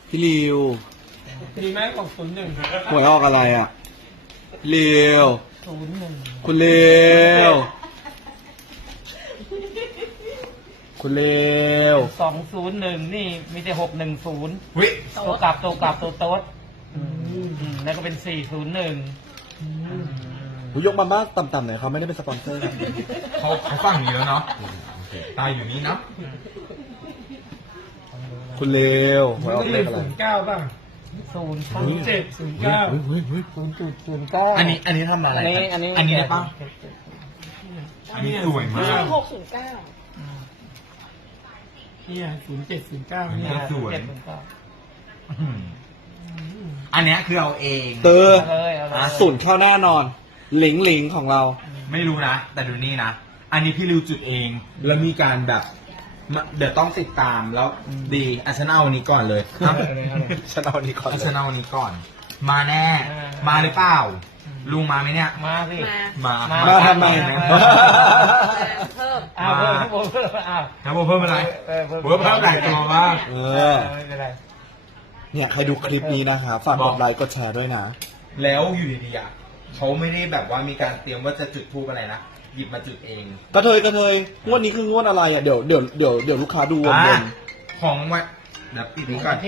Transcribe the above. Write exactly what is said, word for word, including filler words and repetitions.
พี่ริวดีไหมของศูนย์หนึ่งหวยออกอะไรอ่ะพี่ริวศูนย์หนึ่งคุณริวคุณริวสองศูนย์หนึ่งนี่มีแต่หกหนึ่งศูนย์วิตัวกลับตัวกลับตัวโต๊ดอืมแล้วก็เป็นสี่ศูนย์หนึ่งหูยกมาบ้างต่ำๆหน่อยเขาไม่ได้เป็นสปอนเซอร์นะเขาเขาฟังอยู่แล้วเนาะตายอยู่นี่เนาะคุณริวหวยออกเลขอะไรศูนย์เก้าบ้างศูนย์เฮ้ยเจ็ดศูนย์เก้าเฮ้ยเฮ้ยเฮ้ยศูนย์จุดศูนย์เก้าอันนี้อันนี้ทำอะไรอันนี้อันนี้อันนี้ได้ปะอันนี้สวยมากหกศูนย์เก้าเนี่ยศูนย์เจ็ดศูนย์เก้าอันนี้เนี่ยสวยเจ็ดศูนย์เก้าอืมอันเนี้ยคือเอาเองเตอเอาเลยเอาเลยอ่ะศูนย์เข้าแน่นอนหลิงหลิงของเราไม่รู้นะ แต่ดูนี่นะ อันนี้พี่ริวจุดเอง แล้วมีการแบบมาเดี๋ยวต้องติดตามแล้วดีอาชนะเอาอันนี้ก่อนเลยครับฉันเอาอันนี้ก่อนอาเลชยนะเอาอันนี้ก่อน มาแน่ มาหรือเปล่า ลุงมาไหมเนี่ยมาสิมามามาทำไมเพิ่มอ้าวเพิ่มเพิ่มเพิ่มอ้าวครับผมเพิ่มอะไรเออเพิ่มเพิ่มเพิ่มหลายตัวมากเอเอออไม่เป็นไรเนี่ยใครดูคลิปนี้นะคะฝากกดไลค์กดแชร์ด้วยนะแล้วอยู่ดีๆอ่ะเขาไม่ได้แบบว่ามีการเตรียมว่าจะจุดทูบอะไรนะ หยิบมาจุดเองกระเทยกระเทยงวดนี้คืองวดอะไรอ่ะเดี๋ยวเดี๋ยวเดี๋ยวเดี๋ยวลูกค้าดูวนอ่ะบนของวันเดี๋ยวปิดนี้ก่อน